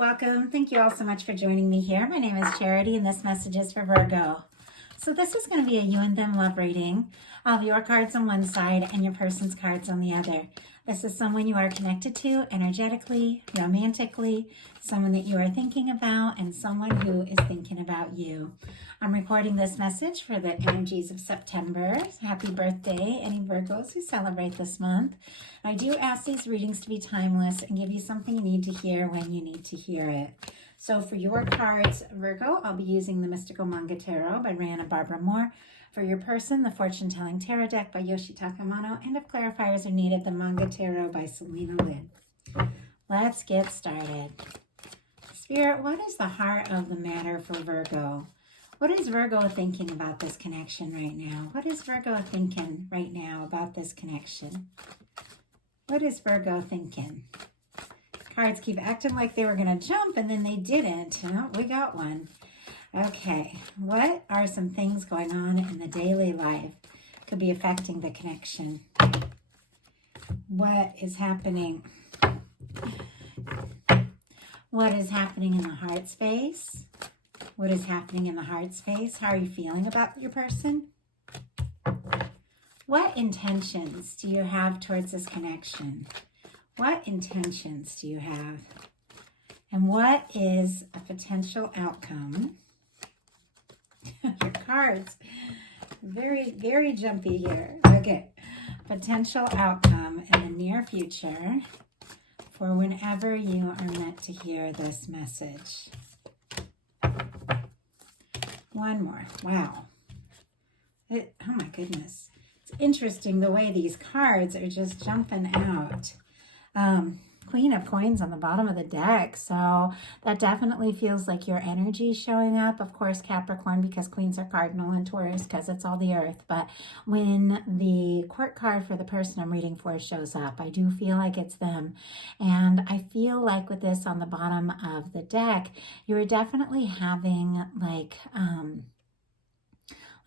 welcome. Thank you all so much for joining me here. My name is Charity and this message is for Virgo. So this is going to be a you and them love reading of your cards on one side and your person's cards on the other. This is someone you are connected to energetically, romantically, someone that you are thinking about, and someone who is thinking about you. I'm recording this message for the energies of September. Happy birthday, any Virgos who celebrate this month. I do ask these readings to be timeless and give you something you need to hear when you need to hear it. So for your cards, Virgo, I'll be using the Mystical Manga Tarot by Rihanna Barbara Moore. For your person, the Fortune Telling Tarot Deck by Yoshitaka Amano. And if clarifiers are needed, the Manga Tarot by Selena Lynn. Let's get started. Spirit, what is the heart of the matter for Virgo? What is Virgo thinking about this connection right now? What is Virgo thinking right now about this connection? What is Virgo thinking? Cards keep acting like they were going to jump and then they didn't. Oh, we got one. Okay, what are some things going on in the daily life could be affecting the connection? What is happening? What is happening in the heart space? What is happening in the heart space? How are you feeling about your person? What intentions do you have towards this connection? What intentions do you have? And what is a potential outcome? Your cards, very, very jumpy here. Okay, potential outcome in the near future for whenever you are meant to hear this message. One more. Wow. Oh my goodness. It's interesting the way these cards are just jumping out. Queen of Coins on the bottom of the deck. So that definitely feels like your energy showing up. Of course, Capricorn, because Queens are cardinal, and Taurus because it's all the earth. But when the court card for the person I'm reading for shows up, I do feel like it's them. And I feel like with this on the bottom of the deck, you're definitely having like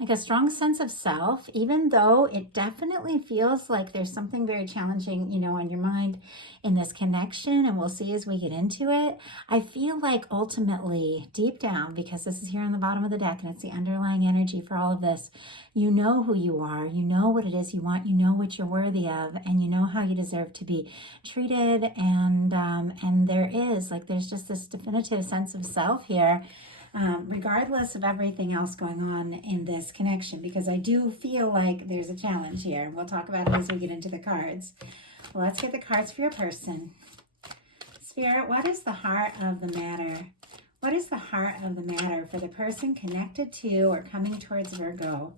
a strong sense of self, even though it definitely feels like there's something very challenging, on your mind in this connection, and we'll see as we get into it. I feel like ultimately, deep down, because this is here on the bottom of the deck and it's the underlying energy for all of this, you know who you are, you know what it is you want, you know what you're worthy of, and you know how you deserve to be treated, and there's just this definitive sense of self here. Regardless of everything else going on in this connection, because I do feel like there's a challenge here. We'll talk about it as we get into the cards. Well, let's get the cards for your person. Spirit, what is the heart of the matter? What is the heart of the matter for the person connected to or coming towards Virgo?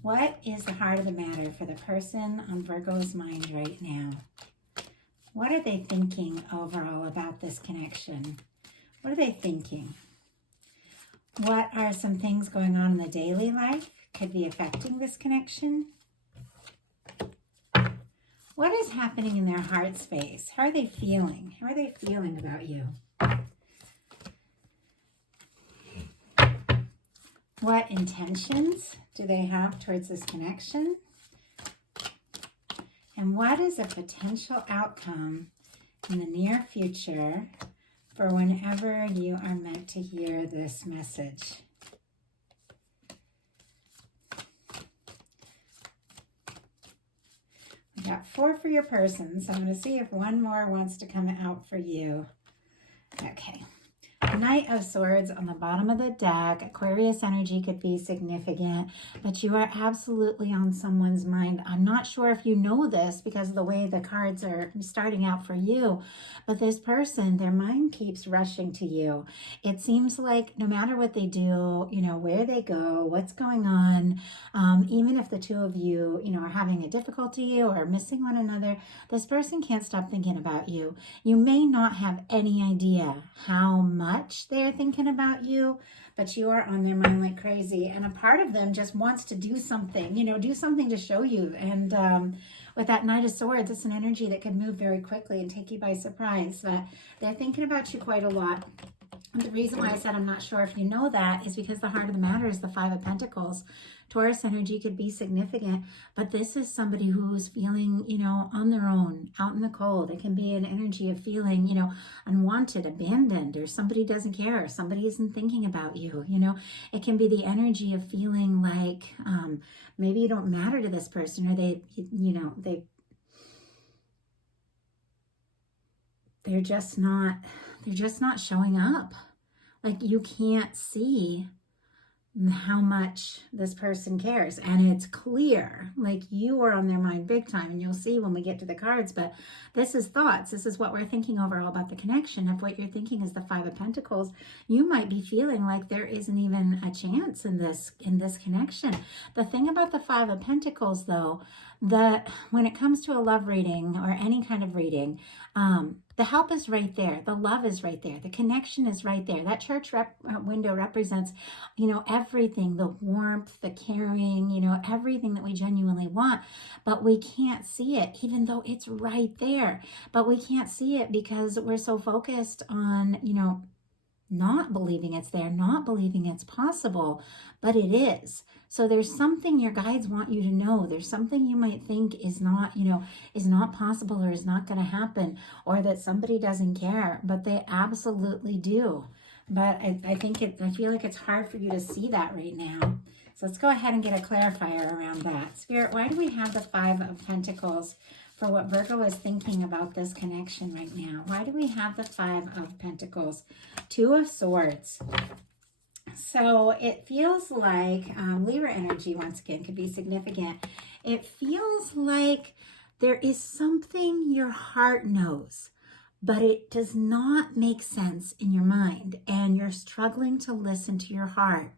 What is the heart of the matter for the person on Virgo's mind right now? What are they thinking overall about this connection? What are they thinking? What are some things going on in the daily life could be affecting this connection? What is happening in their heart space? How are they feeling? How are they feeling about you? What intentions do they have towards this connection? And what is a potential outcome in the near future for whenever you are meant to hear this message? We got 4 for your person, so I'm going to see if one more wants to come out for you. Okay. Knight of Swords on the bottom of the deck. Aquarius energy could be significant, but you are absolutely on someone's mind. I'm not sure if you know this because of the way the cards are starting out for you, but this person, their mind keeps rushing to you. It seems like no matter what they do, where they go, what's going on, even if the two of you, are having a difficulty or missing one another, this person can't stop thinking about you. You may not have any idea how much they're thinking about you, but you are on their mind like crazy, and a part of them just wants to do something, do something to show you. And with that Knight of Swords, it's an energy that could move very quickly and take you by surprise, but they're thinking about you quite a lot. The reason why I said I'm not sure if you know that is because the heart of the matter is the Five of Pentacles. Taurus energy could be significant, but this is somebody who's feeling, on their own, out in the cold. It can be an energy of feeling, unwanted, abandoned, or somebody doesn't care, or somebody isn't thinking about you, It can be the energy of feeling like maybe you don't matter to this person, or they're just not showing up. Like you can't see how much this person cares, and it's clear, like you are on their mind big time, and you'll see when we get to the cards. But this is thoughts, this is what we're thinking overall about the connection. If what you're thinking is the Five of Pentacles, you might be feeling like there isn't even a chance in this connection. The thing about the Five of Pentacles, though, that when it comes to a love reading or any kind of reading, the help is right there. The love is right there. The connection is right there. That church window represents, everything, the warmth, the caring, everything that we genuinely want, but we can't see it, even though it's right there. But we can't see it because we're so focused on, not believing it's there, not believing it's possible, but it is. So there's something your guides want you to know. There's something you might think is not, is not possible, or is not going to happen, or that somebody doesn't care, but they absolutely do. But I feel like it's hard for you to see that right now. So let's go ahead and get a clarifier around that. Spirit, why do we have the Five of Pentacles for what Virgo is thinking about this connection right now? Why do we have the Five of Pentacles? Two of Swords. So it feels like Libra energy, once again, could be significant. It feels like there is something your heart knows, but it does not make sense in your mind, and you're struggling to listen to your heart.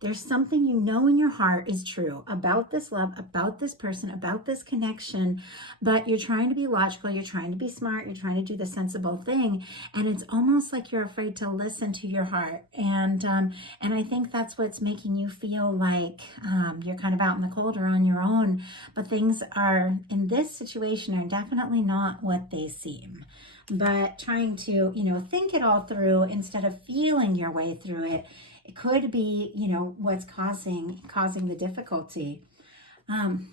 There's something you know in your heart is true about this love, about this person, about this connection, but you're trying to be logical, you're trying to be smart, you're trying to do the sensible thing, and it's almost like you're afraid to listen to your heart. And I think that's what's making you feel like you're kind of out in the cold or on your own, but things are, in this situation, are definitely not what they seem. But trying to, think it all through instead of feeling your way through it, it could be, what's causing the difficulty.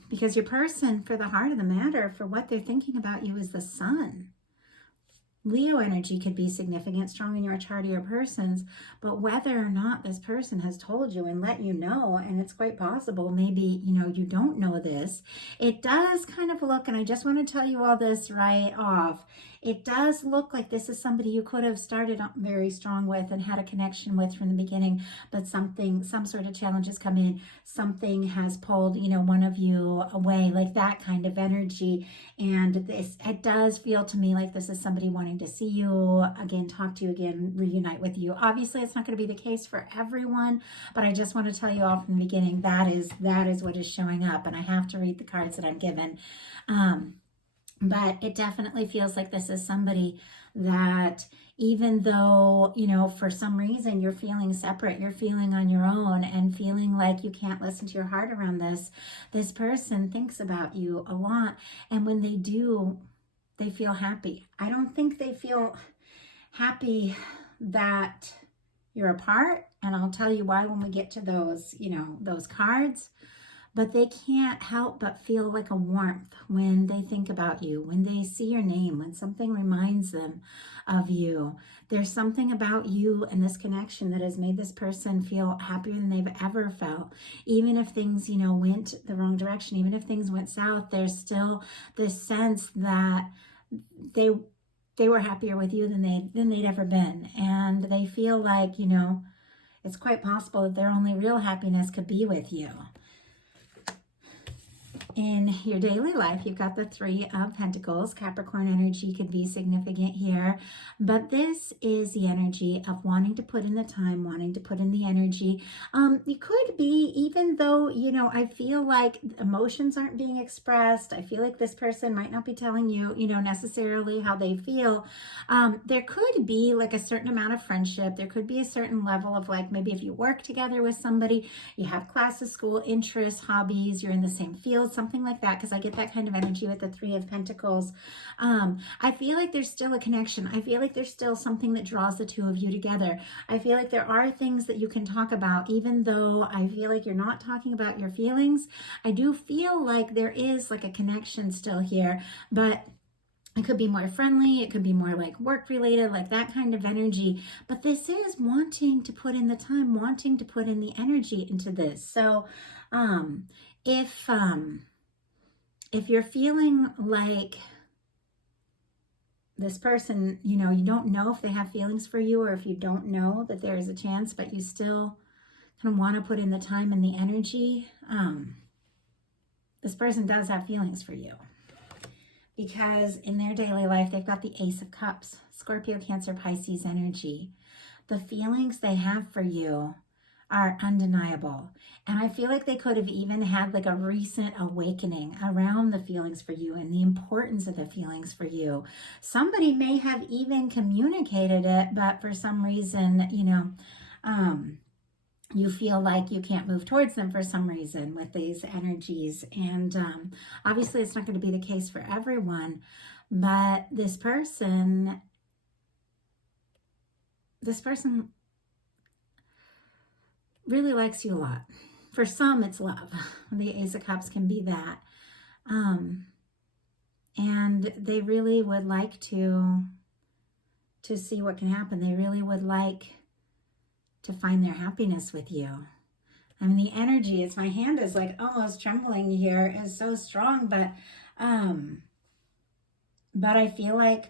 Because your person, for the heart of the matter, for what they're thinking about you, is the Sun. Leo energy could be significant, strong in your chart of your person's, but whether or not this person has told you and let you know, and it's quite possible, maybe, you don't know this, it does kind of look, and I just want to tell you all this right off, it does look like this is somebody you could have started very strong with and had a connection with from the beginning, but some sort of challenge has come in, something has pulled, one of you away, like that kind of energy. And it does feel to me like this is somebody wanting to see you again, talk to you again, reunite with you. Obviously, it's not going to be the case for everyone, but I just want to tell you all from the beginning, that is what is showing up. And I have to read the cards that I'm given. But it definitely feels like this is somebody that, even though, for some reason you're feeling separate, you're feeling on your own and feeling like you can't listen to your heart around this person thinks about you a lot. And when they do, they feel happy. I don't think they feel happy that you're apart. And I'll tell you why when we get to those, those cards. But they can't help but feel like a warmth when they think about you, when they see your name, when something reminds them of you. There's something about you and this connection that has made this person feel happier than they've ever felt. Even if things, went the wrong direction, even if things went south, there's still this sense that they were happier with you than they'd ever been. And they feel like, it's quite possible that their only real happiness could be with you. In your daily life, you've got the Three of Pentacles. Capricorn energy could be significant here, but this is the energy of wanting to put in the time, wanting to put in the energy. You could be, even though, I feel like emotions aren't being expressed. I feel like this person might not be telling you, necessarily how they feel. There could be like a certain amount of friendship. There could be a certain level of like, maybe if you work together with somebody, you have classes, school, interests, hobbies, you're in the same field, something something like that, because I get that kind of energy with the Three of Pentacles. I feel like there's still a connection. I feel like there's still something that draws the two of you together. I feel like there are things that you can talk about, even though I feel like you're not talking about your feelings. I do feel like there is like a connection still here, but it could be more friendly. It could be more like work related, like that kind of energy. But this is wanting to put in the time, wanting to put in the energy into this. So if you're feeling like this person, you know, you don't know if they have feelings for you, or if you don't know that there is a chance, but you still kind of want to put in the time and the energy, this person does have feelings for you. Because in their daily life, they've got the Ace of Cups, Scorpio, Cancer, Pisces energy. The feelings they have for you are undeniable. And I feel like they could have even had like a recent awakening around the feelings for you and the importance of the feelings for you. Somebody may have even communicated it, but for some reason, you know, you feel like you can't move towards them for some reason with these energies. And obviously it's not going to be the case for everyone, but this person really likes you a lot. For some, it's love. The Ace of Cups can be that. And they really would like to see what can happen. They really would like to find their happiness with you. I mean, the energy, it's, my hand is like almost trembling here, is so strong, but I feel like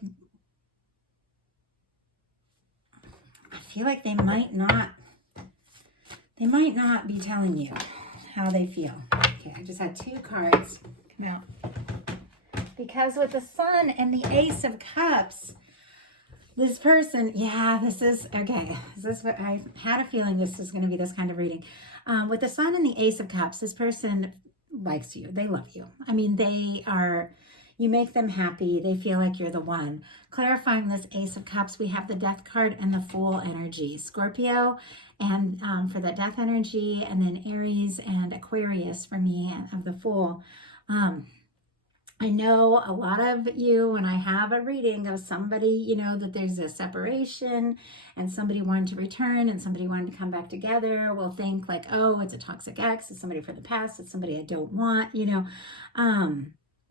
they might not be telling you how they feel. Okay, I just had two cards come out. Because with the Sun and the Ace of Cups, this person, yeah, this is, okay, this is what I had a feeling this is going to be, this kind of reading. With the Sun and the Ace of Cups, this person likes you. They love you. I mean, you make them happy. They feel like you're the one. Clarifying this Ace of Cups, we have the Death card and the Fool energy. Scorpio, and for the Death energy, and then Aries and Aquarius for me of the Fool. I know a lot of you, when I have a reading of somebody, you know, that there's a separation and somebody wanted to return and somebody wanted to come back together, will think like, oh, it's a toxic ex, it's somebody from the past, it's somebody I don't want, you know.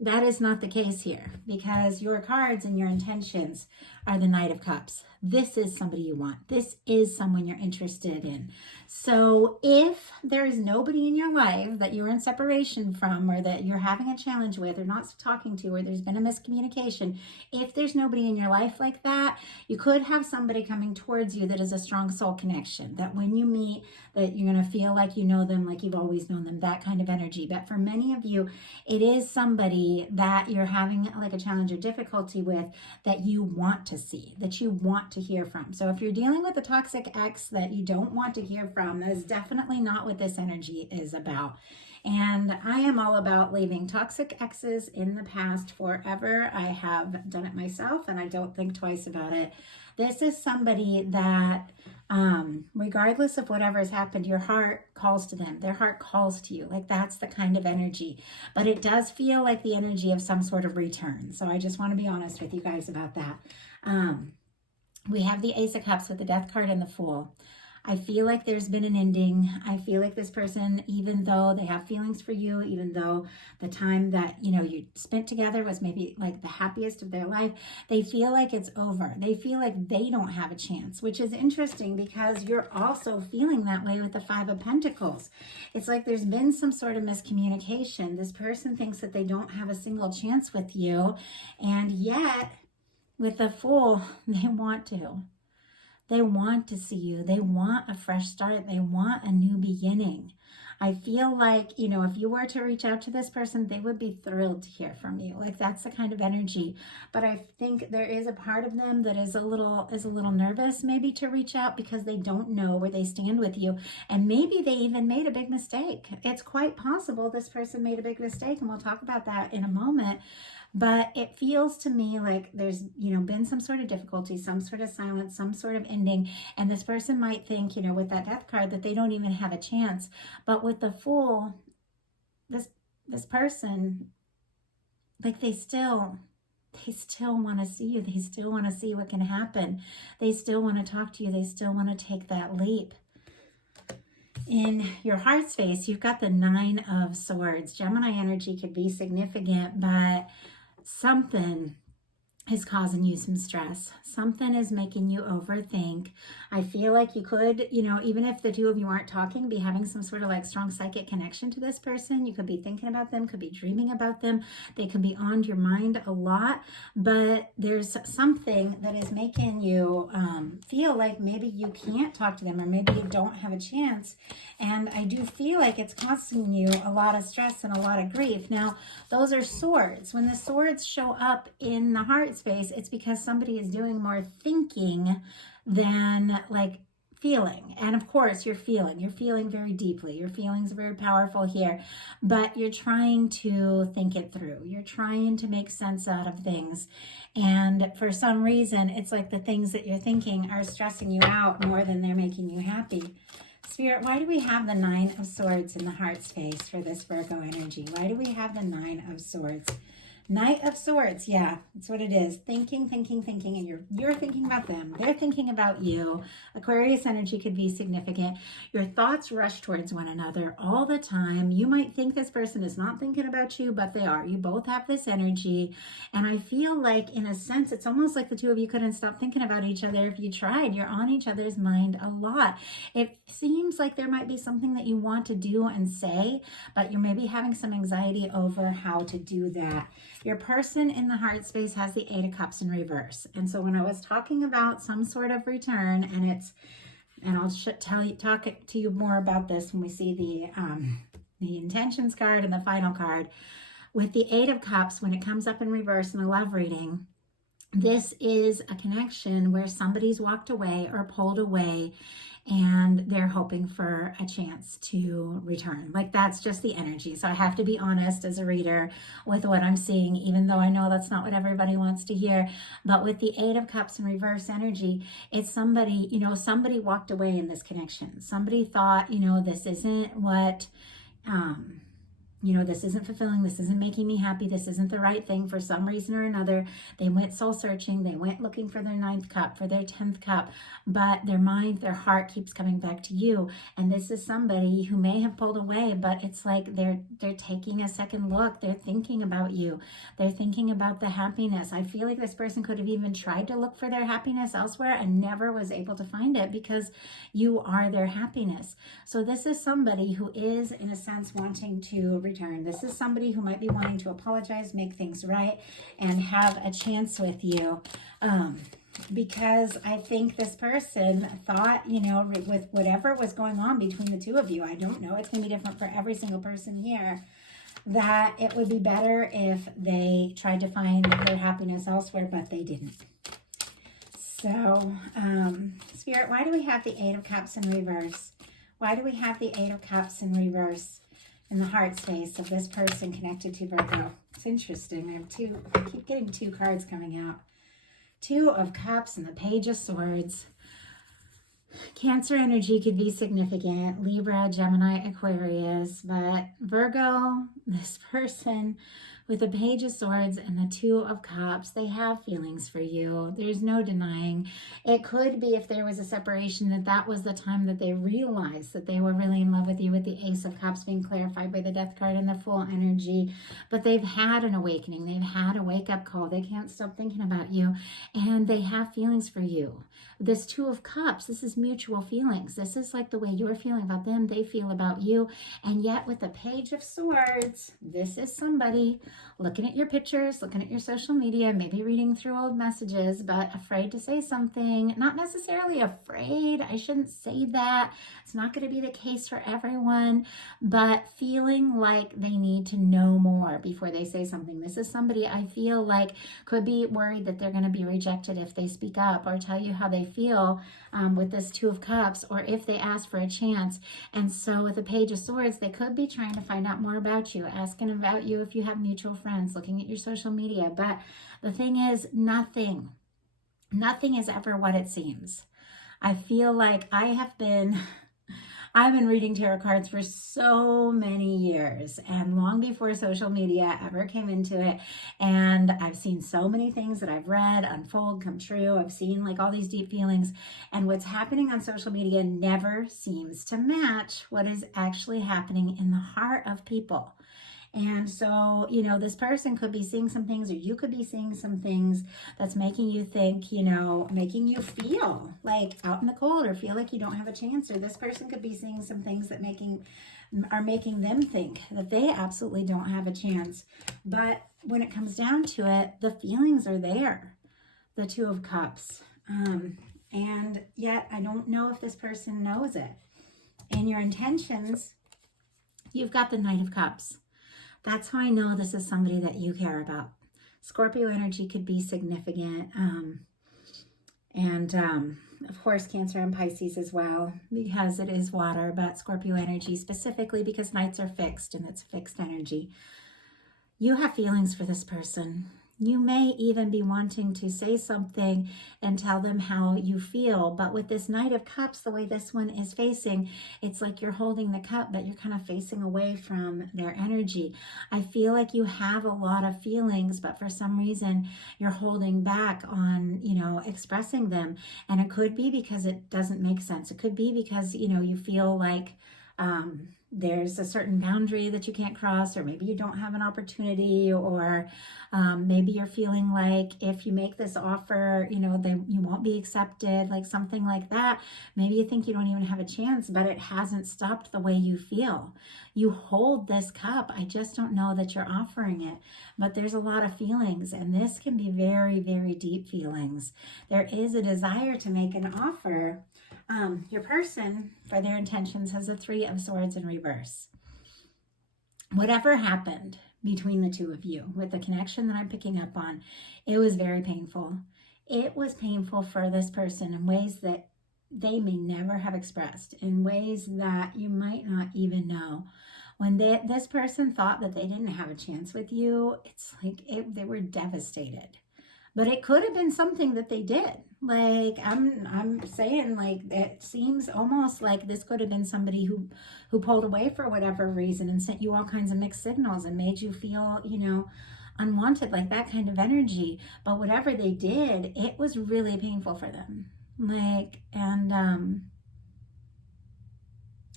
That is not the case here, because your cards and your intentions are the Knight of Cups. This is somebody you want. This is someone you're interested in. So if there is nobody in your life that you're in separation from, or that you're having a challenge with, or not talking to, or there's been a miscommunication, if there's nobody in your life like that, you could have somebody coming towards you that is a strong soul connection, that when you meet, that you're going to feel like you know them, like you've always known them, that kind of energy. But for many of you, it is somebody that you're having like a challenge or difficulty with, that you want to see, that you want to hear from. So if you're dealing with a toxic ex that you don't want to hear from, that is definitely not what this energy is about. And I am all about leaving toxic exes in the past forever. I have done it myself, and I don't think twice about it. This is somebody that, regardless of whatever has happened, your heart calls to them. Their heart calls to you. Like, that's the kind of energy. But it does feel like the energy of some sort of return. So I just want to be honest with you guys about that. We have the Ace of Cups with the Death card and the Fool. I feel like there's been an ending. I feel like this person, even though they have feelings for you, even though the time that, you know, you spent together was maybe like the happiest of their life, they feel like it's over. They feel like they don't have a chance, which is interesting because you're also feeling that way with the Five of Pentacles. It's like there's been some sort of miscommunication. This person thinks that they don't have a single chance with you, and yet with the Fool, they want to. They want to see you. They want a fresh start. They want a new beginning. I feel like, you know, if you were to reach out to this person, they would be thrilled to hear from you. Like, that's the kind of energy. But I think there is a part of them that is a little nervous maybe to reach out, because they don't know where they stand with you. And maybe they even made a big mistake. It's quite possible this person made a big mistake, and we'll talk about that in a moment. But it feels to me like there's, you know, been some sort of difficulty, some sort of silence, some sort of ending. And this person might think, you know, with that Death card, that they don't even have a chance. But with the Fool, this this person, like they still want to see you. They still want to see what can happen. They still want to talk to you. They still want to take that leap. In your heart space, you've got the 9 of Swords. Gemini energy could be significant, but something is causing you some stress. Something is making you overthink. I feel like you could, even if the two of you aren't talking, be having some sort of like strong psychic connection to this person. You could be thinking about them, could be dreaming about them. They could be on your mind a lot, but there's something that is making you feel like maybe you can't talk to them, or maybe you don't have a chance. And I do feel like it's costing you a lot of stress and a lot of grief. Now, those are swords. When the swords show up in the heart space, it's because somebody is doing more thinking than like feeling. And of course, you're feeling very deeply. Your feelings are very powerful here, but you're trying to think it through. You're trying to make sense out of things. And for some reason, it's like the things that you're thinking are stressing you out more than they're making you happy. Spirit, why do we have the 9 of Swords in the heart space for this Virgo energy? Why do we have the 9 of Swords? Knight of Swords, yeah, that's what it is. Thinking, and you're thinking about them. They're thinking about you. Aquarius energy could be significant. Your thoughts rush towards one another all the time. You might think this person is not thinking about you, but they are. You both have this energy. And I feel like, in a sense, it's almost like the two of you couldn't stop thinking about each other if you tried. You're on each other's mind a lot. It seems like there might be something that you want to do and say, but you're maybe having some anxiety over how to do that. Your person in the heart space has the 8 of Cups in reverse. And so when I was talking about some sort of return, and I'll talk to you more about this when we see the intentions card and the final card. With the 8 of Cups, when it comes up in reverse in a love reading, this is a connection where somebody's walked away or pulled away, and they're hoping for a chance to return. Like, that's just the energy. So I have to be honest as a reader with what I'm seeing, even though I know that's not what everybody wants to hear. But with the 8 of Cups in reverse energy, it's somebody, somebody walked away in this connection. Somebody thought, this isn't what, this isn't fulfilling. This isn't making me happy. This isn't the right thing for some reason or another. They went soul searching. They went looking for their 9th cup, for their 10th cup, but their mind, their heart keeps coming back to you. And this is somebody who may have pulled away, but it's like they're taking a second look. They're thinking about you. They're thinking about the happiness. I feel like this person could have even tried to look for their happiness elsewhere and never was able to find it, because you are their happiness. So this is somebody who is, in a sense, wanting to return. This is somebody who might be wanting to apologize, make things right, and have a chance with you. Because I think this person thought, with whatever was going on between the two of you, I don't know, it's going to be different for every single person here, that it would be better if they tried to find their happiness elsewhere, but they didn't. So, Spirit, why do we have the 8 of Cups in reverse? Why do we have the 8 of Cups in reverse in the heart space of this person connected to Virgo? It's interesting. I keep getting 2 cards coming out. 2 of Cups and the Page of Swords. Cancer energy could be significant. Libra, Gemini, Aquarius. But Virgo, this person with the Page of Swords and the 2 of Cups, they have feelings for you. There's no denying. It could be, if there was a separation, that was the time that they realized that they were really in love with you, with the Ace of Cups being clarified by the Death card and the Fool energy. But they've had an awakening. They've had a wake-up call. They can't stop thinking about you, and they have feelings for you. This 2 of Cups, this is mutual feelings. This is like the way you're feeling about them, they feel about you. And yet with the Page of Swords, this is somebody looking at your pictures, looking at your social media, maybe reading through old messages, but afraid to say something. Not necessarily afraid, I shouldn't say that. It's not going to be the case for everyone, but feeling like they need to know more before they say something. This is somebody I feel like could be worried that they're going to be rejected if they speak up or tell you how they feel with this 2 of Cups, or if they ask for a chance. And so with the Page of Swords, they could be trying to find out more about you, asking about you if you have mutual friends, looking at your social media. But the thing is, nothing is ever what it seems. I feel like I have been I've been reading tarot cards for so many years and long before social media ever came into it. And I've seen so many things that I've read unfold, come true. I've seen like all these deep feelings. And what's happening on social media never seems to match what is actually happening in the heart of people. And so, you know, this person could be seeing some things, or you could be seeing some things that's making you think, you know, making you feel like out in the cold or feel like you don't have a chance. Or this person could be seeing some things that are making them think that they absolutely don't have a chance. But when it comes down to it, the feelings are there, the Two of Cups. And yet I don't know if this person knows it. In your intentions, you've got the Knight of Cups. That's how I know this is somebody that you care about. Scorpio energy could be significant. Of course, Cancer and Pisces as well, because it is water, but Scorpio energy specifically because Knights are fixed and it's fixed energy. You have feelings for this person. You may even be wanting to say something and tell them how you feel. But with this Knight of Cups, the way this one is facing, it's like you're holding the cup, but you're kind of facing away from their energy. I feel like you have a lot of feelings, but for some reason you're holding back on, you know, expressing them. And it could be because it doesn't make sense. It could be because, you know, you feel like there's a certain boundary that you can't cross, or maybe you don't have an opportunity, or maybe you're feeling like if you make this offer, you know, you won't be accepted, like something like that. Maybe you think you don't even have a chance, but it hasn't stopped the way you feel. You hold this cup. I just don't know that you're offering it, but there's a lot of feelings, and this can be very, very deep feelings. There is a desire to make an offer. Your person, for their intentions, has a Three of Swords in reverse. Whatever happened between the two of you, with the connection that I'm picking up on, it was very painful. It was painful for this person in ways that they may never have expressed, in ways that you might not even know. When this person thought that they didn't have a chance with you, it's like they were devastated. But it could have been something that they did. Like, I'm saying, like, it seems almost like this could have been somebody who pulled away for whatever reason and sent you all kinds of mixed signals and made you feel, you know, unwanted, like that kind of energy. But whatever they did, it was really painful for them. Like, and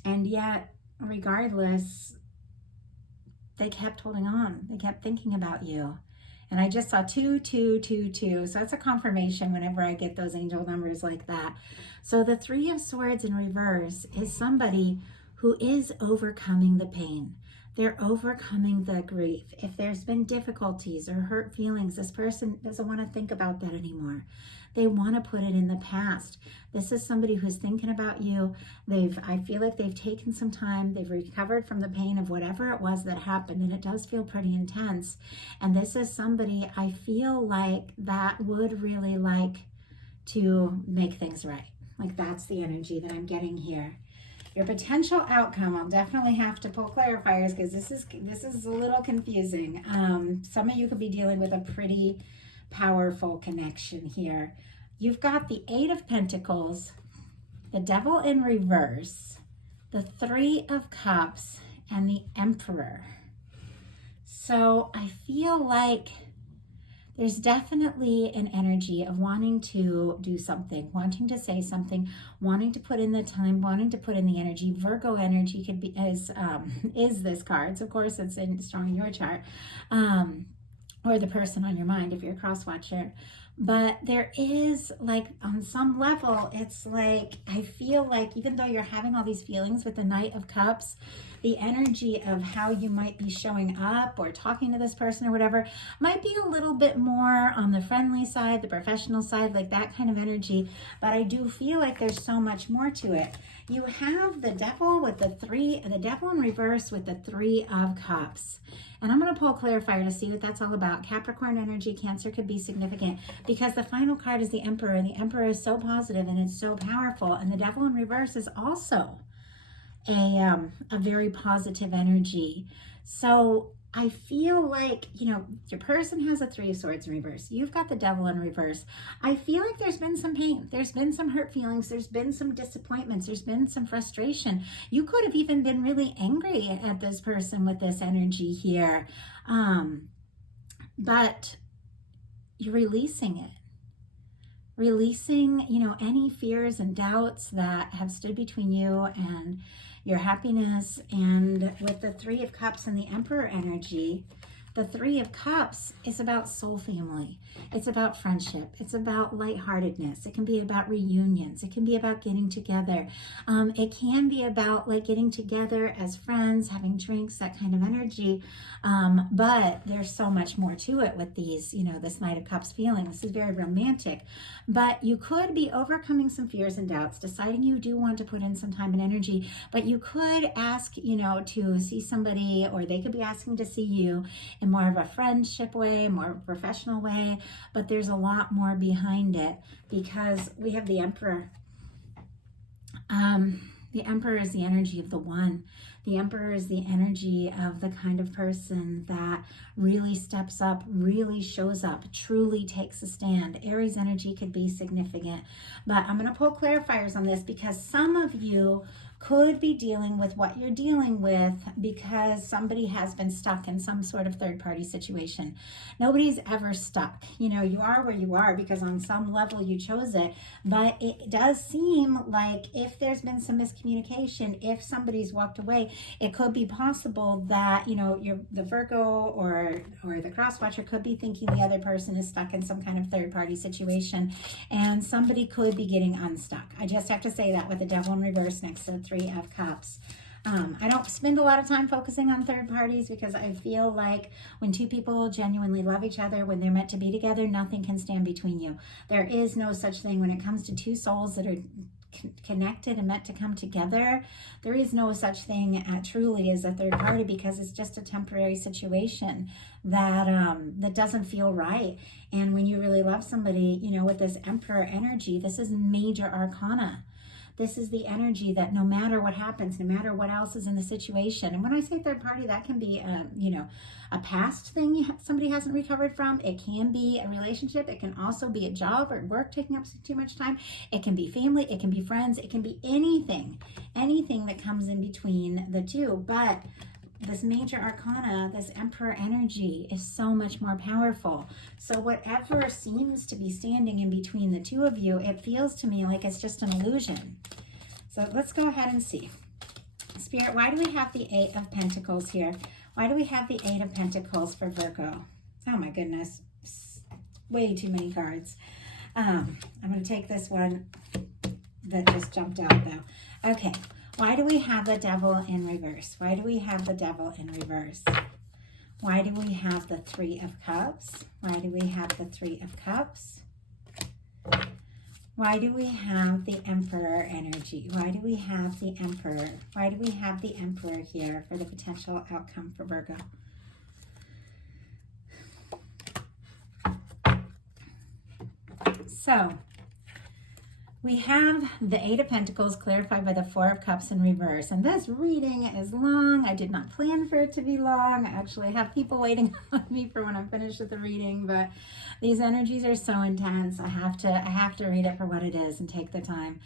yet, regardless, they kept holding on. They kept thinking about you. And I just saw 2, 2, 2, 2. So that's a confirmation whenever I get those angel numbers like that. So the Three of Swords in reverse is somebody who is overcoming the pain. They're overcoming the grief. If there's been difficulties or hurt feelings, this person doesn't want to think about that anymore. They want to put it in the past. This is somebody who's thinking about you. I feel like they've taken some time. They've recovered from the pain of whatever it was that happened, and it does feel pretty intense. And this is somebody I feel like that would really like to make things right. Like, that's the energy that I'm getting here. Your potential outcome, I'll definitely have to pull clarifiers because this is a little confusing. Some of you could be dealing with a pretty powerful connection here. You've got the Eight of Pentacles, the Devil in reverse, the Three of Cups, and the Emperor. So I feel like there's definitely an energy of wanting to do something, wanting to say something, wanting to put in the time, wanting to put in the energy. Virgo energy could be is this card. So of course it's strong in your chart. Or the person on your mind if you're a cross watcher. But there is, like, on some level, it's like, I feel like even though you're having all these feelings with the Knight of Cups, the energy of how you might be showing up or talking to this person or whatever might be a little bit more on the friendly side, the professional side, like that kind of energy. But I do feel like there's so much more to it. You have the Devil with the Devil in reverse with the Three of Cups. And I'm going to pull a clarifier to see what that's all about. Capricorn energy, Cancer could be significant because the final card is the Emperor, and the Emperor is so positive and it's so powerful. And the Devil in reverse is also a very positive energy. So I feel like, your person has a Three of Swords in reverse. You've got the Devil in reverse. I feel like there's been some pain. There's been some hurt feelings. There's been some disappointments. There's been some frustration. You could have even been really angry at this person with this energy here. But you're releasing it. Releasing, any fears and doubts that have stood between you and your happiness. And with the Three of Cups and the Emperor energy, the Three of Cups is about soul family. It's about friendship. It's about lightheartedness. It can be about reunions. It can be about getting together. It can be about like getting together as friends, having drinks, that kind of energy. But there's so much more to it with these, this Knight of Cups feeling. This is very romantic. But you could be overcoming some fears and doubts, deciding you do want to put in some time and energy, but you could ask, to see somebody, or they could be asking to see you in more of a friendship way, more of a professional way, but there's a lot more behind it because we have the Emperor. The Emperor is the energy of the One. The Emperor is the energy of the kind of person that really steps up, really shows up, truly takes a stand. Aries energy could be significant, but I'm going to pull clarifiers on this because some of you could be dealing with what you're dealing with because somebody has been stuck in some sort of third-party situation. Nobody's ever stuck. You are where you are because on some level you chose it, but it does seem like if there's been some miscommunication, if somebody's walked away, it could be possible that, the Virgo or the cross-watcher could be thinking the other person is stuck in some kind of third-party situation, and somebody could be getting unstuck. I just have to say that with the Devil in reverse next to the Three of Cups. I don't spend a lot of time focusing on third parties because I feel like when two people genuinely love each other, when they're meant to be together, nothing can stand between you. There is no such thing when it comes to two souls that are connected and meant to come together. There is no such thing truly as a third party because it's just a temporary situation that doesn't feel right. And when you really love somebody, with this Emperor energy, this is major arcana. This is the energy that no matter what happens, no matter what else is in the situation. And when I say third party, that can be, a past thing somebody hasn't recovered from. It can be a relationship. It can also be a job or work taking up too much time. It can be family. It can be friends. It can be anything that comes in between the two. But this major arcana, this Emperor energy is so much more powerful. So whatever seems to be standing in between the two of you, it feels to me like it's just an illusion. So let's go ahead and see. Spirit, why do we have the Eight of Pentacles here? Why do we have the Eight of Pentacles for Virgo? Oh my goodness, way too many cards. I'm going to take this one that just jumped out though. Okay. Why do we have the Devil in reverse? Why do we have the Devil in reverse? Why do we have the Three of Cups? Why do we have the Three of Cups? Why do we have the Emperor energy? Why do we have the Emperor? Why do we have the Emperor here for the potential outcome for Virgo? So, we have the Eight of Pentacles clarified by the Four of Cups in reverse. And this reading is long. I did not plan for it to be long. I actually have people waiting on me for when I'm finished with the reading, but these energies are so intense. I have to read it for what it is and take the time.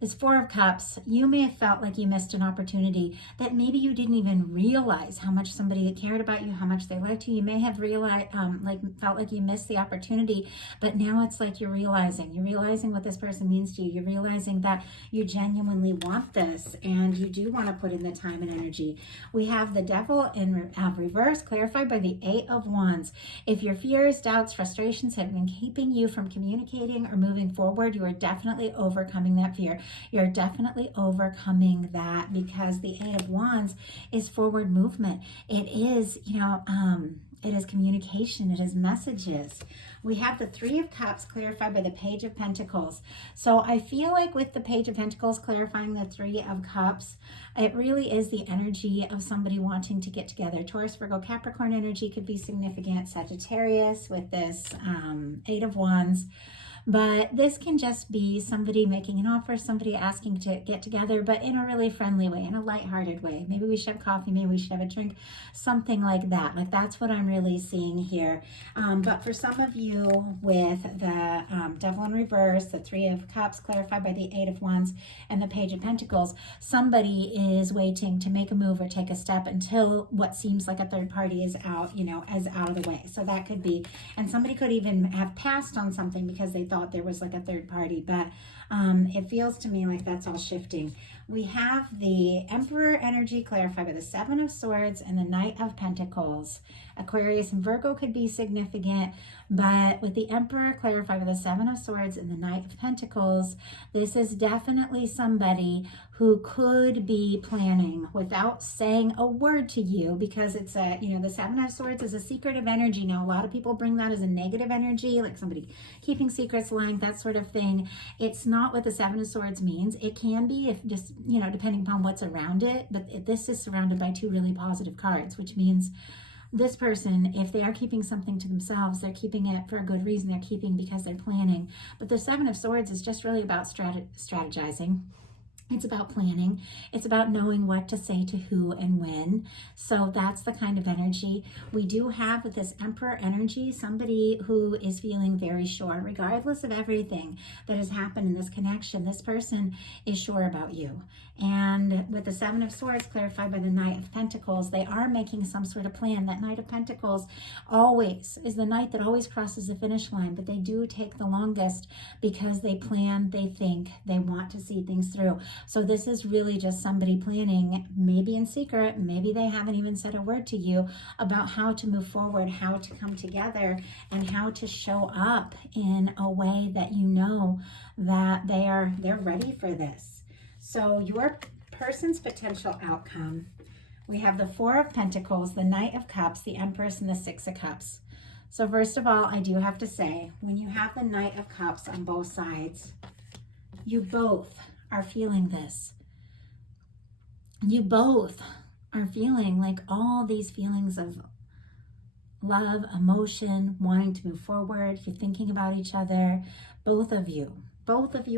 This Four of Cups, you may have felt like you missed an opportunity that maybe you didn't even realize how much somebody cared about you, how much they liked you. You may have realized, felt like you missed the opportunity, but now it's like you're realizing what this person means to you. You're realizing that you genuinely want this and you do want to put in the time and energy. We have the Devil in reverse, clarified by the Eight of Wands. If your fears, doubts, frustrations have been keeping you from communicating or moving forward, you are definitely overcoming that fear. You're definitely overcoming that because the Eight of Wands is forward movement. It is, it is communication. It is messages. We have the Three of Cups clarified by the Page of Pentacles. So I feel like with the Page of Pentacles clarifying the Three of Cups, it really is the energy of somebody wanting to get together. Taurus, Virgo, Capricorn energy could be significant. Sagittarius with this Eight of Wands. But this can just be somebody making an offer, somebody asking to get together, but in a really friendly way, in a lighthearted way. Maybe we should have coffee, maybe we should have a drink, something like that. Like that's what I'm really seeing here. But for some of you with the Devil in reverse, the Three of Cups clarified by the Eight of Wands, and the Page of Pentacles, somebody is waiting to make a move or take a step until what seems like a third party is out, as out of the way. So that could be, and somebody could even have passed on something because they thought there was like a third party, but it feels to me like that's all shifting. We have the Emperor energy clarified by the Seven of Swords and the Knight of Pentacles. Aquarius and Virgo could be significant, but with the Emperor clarified by the Seven of Swords and the Knight of Pentacles, this is definitely somebody who could be planning without saying a word to you, because it's the Seven of Swords is a secretive energy. Now, a lot of people bring that as a negative energy, like somebody keeping secrets, lying, that sort of thing. It's not what the Seven of Swords means. It can be if just, depending upon what's around it, but this is surrounded by two really positive cards, which means this person, if they are keeping something to themselves, they're keeping it for a good reason. They're keeping because they're planning. But the Seven of Swords is just really about strategizing. It's about planning. It's about knowing what to say to who and when. So that's the kind of energy we do have with this Emperor energy. Somebody who is feeling very sure, regardless of everything that has happened in this connection. This person is sure about you. And with the Seven of Swords clarified by the Knight of Pentacles, they are making some sort of plan. That Knight of Pentacles always is the knight that always crosses the finish line, but they do take the longest because they plan, they think, they want to see things through. So this is really just somebody planning, maybe in secret, maybe they haven't even said a word to you about how to move forward, how to come together, and how to show up in a way that that they're ready for this. So your person's potential outcome, we have the Four of Pentacles, the Knight of Cups, the Empress, and the Six of Cups. So first of all, I do have to say, when you have the Knight of Cups on both sides, you both are feeling this. You both are feeling like all these feelings of love, emotion, wanting to move forward. You're thinking about each other. Both of you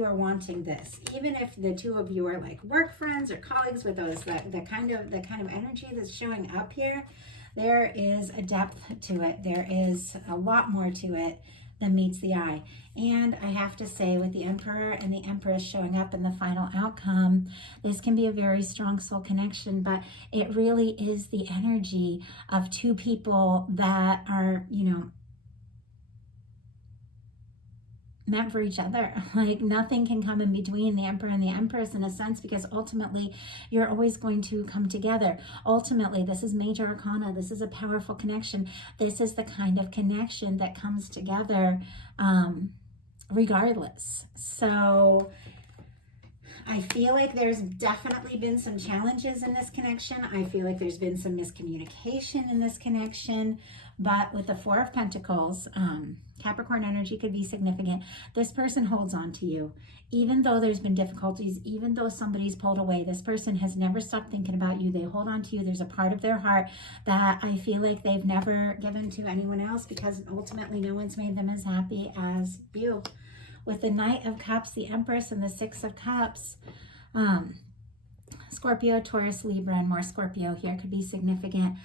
are wanting this. Even if the two of you are like work friends or colleagues with those, the kind of energy that's showing up here, there is a depth to it. There is a lot more to it than meets the eye. And I have to say, with the Emperor and the Empress showing up in the final outcome, this can be a very strong soul connection, but it really is the energy of two people that are, meant for each other. Like nothing can come in between the Emperor and the Empress in a sense, because ultimately you're always going to come together. Ultimately, this is major arcana. This is a powerful connection. This is the kind of connection that comes together regardless. So I feel like there's definitely been some challenges in this connection. I feel like there's been some miscommunication in this connection. But with the Four of Pentacles, Capricorn energy could be significant. This person holds on to you. Even though there's been difficulties, even though somebody's pulled away, this person has never stopped thinking about you. They hold on to you. There's a part of their heart that I feel like they've never given to anyone else, because ultimately no one's made them as happy as you. With the Knight of Cups, the Empress, and the Six of Cups, Scorpio, Taurus, Libra, and more Scorpio here could be significant.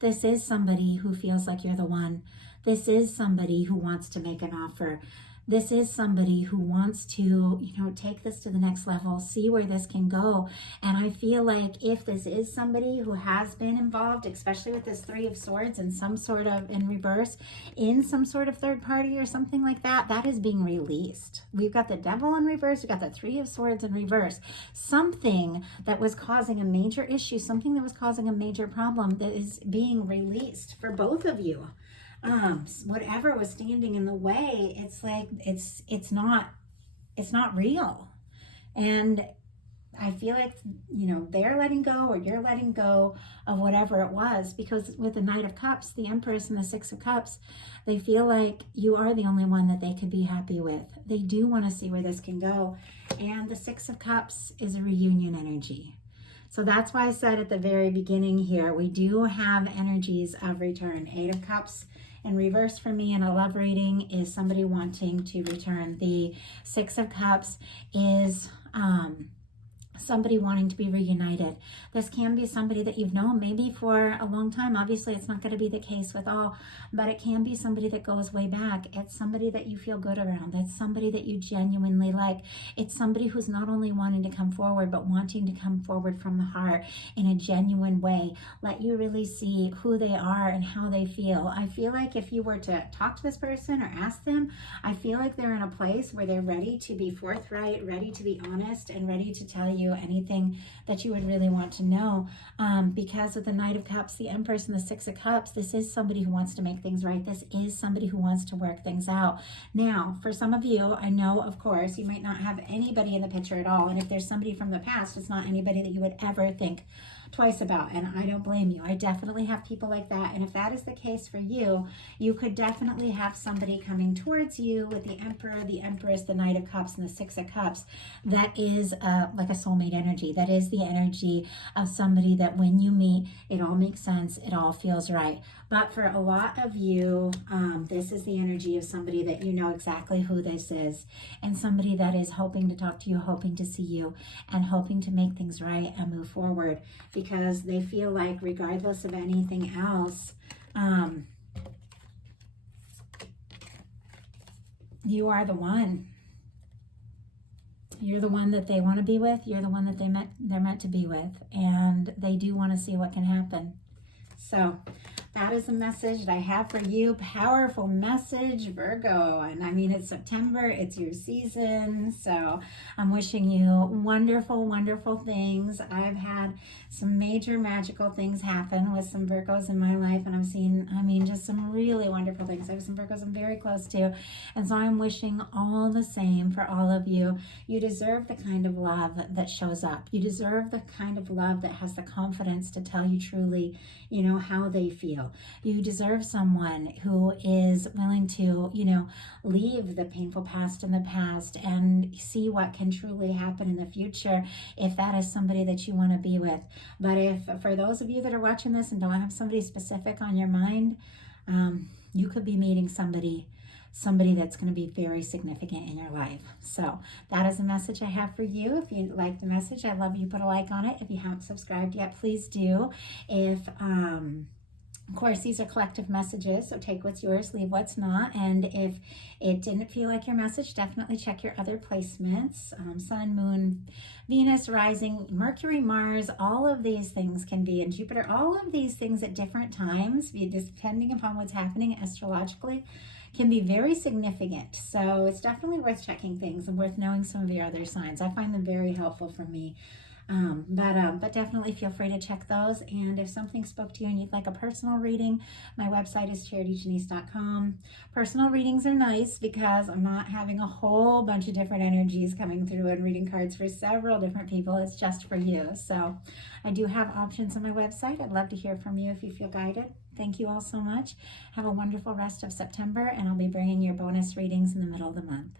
This is somebody who feels like you're the one. This is somebody who wants to make an offer. This is somebody who wants to, take this to the next level, see where this can go. And I feel like if this is somebody who has been involved, especially with this Three of Swords and some sort of in reverse, in some sort of third party or something like that, that is being released. We've got the Devil in reverse. We've got the Three of Swords in reverse. Something that was causing a major issue, something that was causing a major problem, that is being released for both of you. Whatever was standing in the way, it's like it's not real. And I feel like they're letting go, or you're letting go of whatever it was, because with the Knight of Cups, the Empress, and the Six of Cups, they feel like you are the only one that they could be happy with. They do want to see where this can go. And the Six of Cups is a reunion energy. So that's why I said at the very beginning here, we do have energies of return. Eight of Cups In reverse for me in a love reading is somebody wanting to return. The Six of Cups is somebody wanting to be reunited. This can be somebody that you've known maybe for a long time. Obviously, it's not going to be the case with all, but it can be somebody that goes way back. It's somebody that you feel good around. It's somebody that you genuinely like. It's somebody who's not only wanting to come forward, but wanting to come forward from the heart in a genuine way. Let you really see who they are and how they feel. I feel like if you were to talk to this person or ask them, I feel like they're in a place where they're ready to be forthright, ready to be honest, and ready to tell you anything that you would really want to know, because with the Knight of Cups, the Empress, and the Six of Cups, this is somebody who wants to make things right. This is somebody who wants to work things out. Now, for some of you, I know, of course, you might not have anybody in the picture at all, and if there's somebody from the past, it's not anybody that you would ever think twice about, and I don't blame you. I definitely have people like that, and if that is the case for you, you could definitely have somebody coming towards you with the Emperor, the Empress, the Knight of Cups, and the Six of Cups. That is like a soulmate energy. That is the energy of somebody that when you meet, it all makes sense, it all feels right. But for a lot of you, this is the energy of somebody that you know exactly who this is, and somebody that is hoping to talk to you, hoping to see you, and hoping to make things right and move forward, because they feel like regardless of anything else, you are the one. You're the one that they want to be with. You're the one that they're meant to be with, and they do want to see what can happen. So that is a message that I have for you. Powerful message, Virgo. And I mean, it's September, it's your season. So I'm wishing you wonderful, wonderful things. I've had some major magical things happen with some Virgos in my life. And I've seen, I mean, just some really wonderful things. I have some Virgos I'm very close to. And so I'm wishing all the same for all of you. You deserve the kind of love that shows up. You deserve the kind of love that has the confidence to tell you truly, you know, how they feel. You deserve someone who is willing to, you know, leave the painful past in the past and see what can truly happen in the future, if that is somebody that you want to be with. But if, for those of you that are watching this and don't have somebody specific on your mind, you could be meeting somebody that's going to be very significant in your life. So that is a message I have for you. If you like the message, I'd love you to put a like on it. If you haven't subscribed yet, please do. If of course, these are collective messages, so take what's yours, leave what's not. And if it didn't feel like your message, definitely check your other placements. Sun, Moon, Venus, Rising, Mercury, Mars, all of these things can be in Jupiter. All of these things at different times, depending upon what's happening astrologically, can be very significant. So it's definitely worth checking things and worth knowing some of your other signs. I find them very helpful for me. But definitely feel free to check those. And if something spoke to you and you'd like a personal reading, my website is charityjanice.com. Personal readings are nice because I'm not having a whole bunch of different energies coming through and reading cards for several different people. It's just for you. So I do have options on my website. I'd love to hear from you if you feel guided. Thank you all so much. Have a wonderful rest of September, and I'll be bringing your bonus readings in the middle of the month.